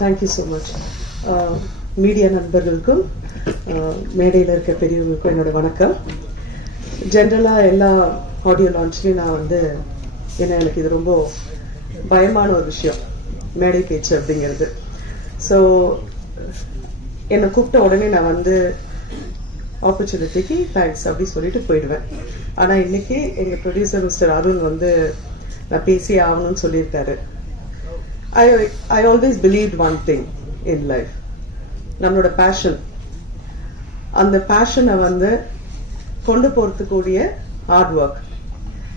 Thank you so much media நண்பர்களுக்கும் uh, மேடையில் இருக்க பெரியவங்களுக்கும் என்னோட வணக்கம். ஜென்ரலாக எல்லா ஆடியோ லான்ச்லேயும் நான் வந்து ஏன்னா எனக்கு இது ரொம்ப பயமான ஒரு விஷயம். மேடை பேச்சு அப்படிங்கிறது. ஸோ என்னை கூப்பிட்ட உடனே நான் வந்து ஆப்பர்ச்சுனிட்டிக்கு தேங்க்ஸ் அப்படி சொல்லிட்டு போயிடுவேன். ஆனால் இன்னைக்கு எங்கள் ப்ரொடியூசர் மிஸ்டர் அருண் வந்து நான் பேசி ஆகணும்னு சொல்லியிருக்காரு. I I always believe one thing in life நம்மளோட பேஷன் அந்த பேஷனை வந்து கொண்டு போகிறதுக்கூடிய ஹார்ட் ஒர்க்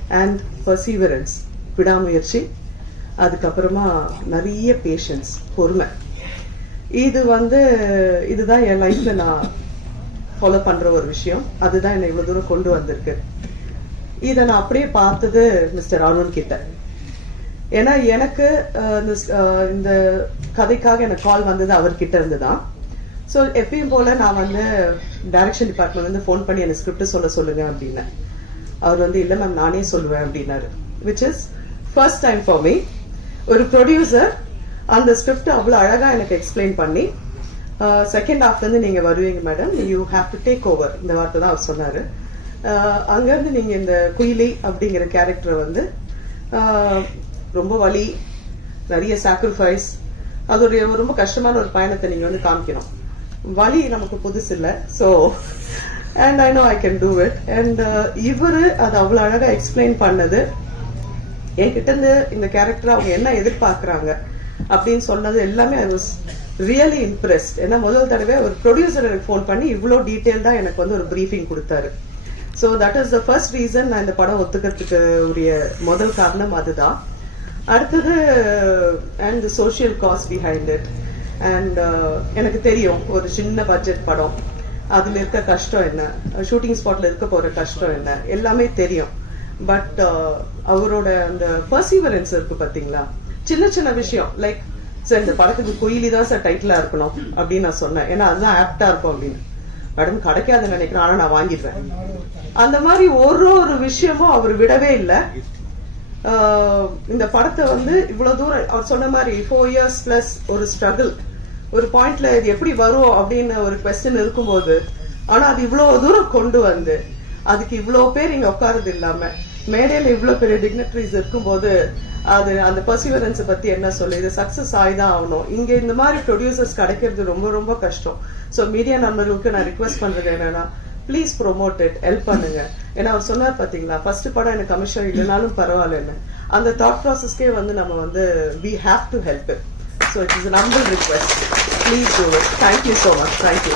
அண்ட் பர்சீவரன்ஸ் விடாமுயற்சி அதுக்கப்புறமா நிறைய பேஷன்ஸ் பொறுமை. இது வந்து இதுதான் என் லைஃப்பில் நான் ஃபாலோ பண்ணுற ஒரு விஷயம். அதுதான் என்னை இவ்வளோ தூரம் கொண்டு வந்திருக்கு. இதை நான் அப்படியே பார்த்தது மிஸ்டர் அருண் கிட்ட. ஏன்னா எனக்கு இந்த இந்த கதைக்காக எனக்கு கால் வந்தது அவர்கிட்ட இருந்து தான் ஸோ எப்பயும் போல நான் வந்து டைரக்ஷன் டிபார்ட்மெண்ட் வந்து ஃபோன் பண்ணி எனக்கு ஸ்கிரிப்ட் சொல்ல சொல்லுங்க அப்படின்னு. அவர் வந்து இல்லை மேம் நானே சொல்லுவேன் அப்படின்னாரு. Which is first time for me ஒரு ப்ரொடியூசர் அந்த ஸ்கிரிப்ட் அவ்வளோ அழகாக எனக்கு எக்ஸ்பிளைன் பண்ணி செகண்ட் ஹாஃப்லேருந்து நீங்கள் வருவீங்க madam you have to take over இந்த வார்த்தை தான் அவர் சொன்னார். அங்கேருந்து நீங்கள் இந்த குயிலி அப்படிங்கிற கேரக்டரை வந்து ரொம்ப வலி நிறைய சாக்ரிஃபைஸ் அது ஒரு ரொம்ப கஷ்டமான ஒரு பயணத்தை நீங்கள் வந்து காமிக்கணும். வலி நமக்கு புதுசு இல்லை so and I know I can do it and இவர் அது அவ்வளோ அழகாக எக்ஸ்பிளைன் பண்ணது. என்கிட்டருந்து இந்த கேரக்டர் அவங்க என்ன எதிர்பார்க்குறாங்க அப்படின்னு சொன்னது எல்லாமே ஐ வாஸ் ரியலி இம்ப்ரெஸ்ட் ஏன்னா முதல் தடவை ஒரு ப்ரொடியூசர் எனக்கு ஃபோன் பண்ணி இவ்வளோ டீட்டெயில்டா எனக்கு வந்து ஒரு ப்ரீஃபிங் கொடுத்தாரு. So that is the first reason நான் இந்த படம் ஒத்துக்கிறதுக்கு உரிய முதல் காரணம் அதுதான். அடுத்தது and social cause behind it and எனக்கு தெரியும் ஒரு சின்ன பட்ஜெட் படம். அதில் இருக்க கஷ்டம் என்ன? ஷூட்டிங் ஸ்பாட்ல இருக்க போகிற கஷ்டம் என்ன? எல்லாமே தெரியும். பட் uh, அவரோட அந்த பர்சீவரன்ஸ் இருக்கு பார்த்தீங்களா சின்ன சின்ன விஷயம். லைக் சார் இந்த படத்துக்கு குயிலி தான் சார் டைட்டிலாக இருக்கணும். அப்படின்னு நான் சொன்னேன். ஏன்னா அதுதான் ஆப்டா இருக்கும் அப்படின்னு. மேடம் கிடைக்காதுன்னு நினைக்கிறேன். ஆனா நான் வாங்கிடுவேன். அந்த மாதிரி ஒரு ஒரு விஷயமும் அவர் விடவே இல்லை. இந்த படத்தை வந்து இவ்வளவு தூரம் அவர் சொன்ன மாதிரி ஃபோர் இயர்ஸ் பிளஸ் ஒரு ஸ்ட்ரகிள் ஒரு பாயிண்ட்ல இது எப்படி வரும் அப்படின்னு ஒரு கொஸ்டின் இருக்கும்போது ஆனா அது இவ்வளவு தூரம் கொண்டு வந்து அதுக்கு இவ்வளவு பேர் இங்க உட்காரது இல்லாம மேடையில இவ்வளவு பெரிய டிக்னட்ரிஸ் இருக்கும்போது அது அந்த பர்சிவரன்ஸை பத்தி என்ன சொல்லு? இது சக்சஸ் ஆகிதான் ஆகணும். இங்க இந்த மாதிரி ப்ரொடியூசர்ஸ் கிடைக்கிறது ரொம்ப ரொம்ப கஷ்டம். ஸோ மீடியா நண்பர்களுக்கு நான் ரிக்வெஸ்ட் பண்றது என்னன்னா ப்ளீஸ் ப்ரொமோட் இட் ஹெல்ப் பண்ணுங்க. ஏன்னா அவர் சொன்னார் பாத்தீங்களா ஃபர்ஸ்ட் படம் எனக்கு கமிஷன் இல்லைனாலும் பரவாயில்லன்னு. அந்த தாட் ப்ராசஸ்க்கே வந்து நம்ம வந்து we have to help it so it is number request please do it thank you so much thank you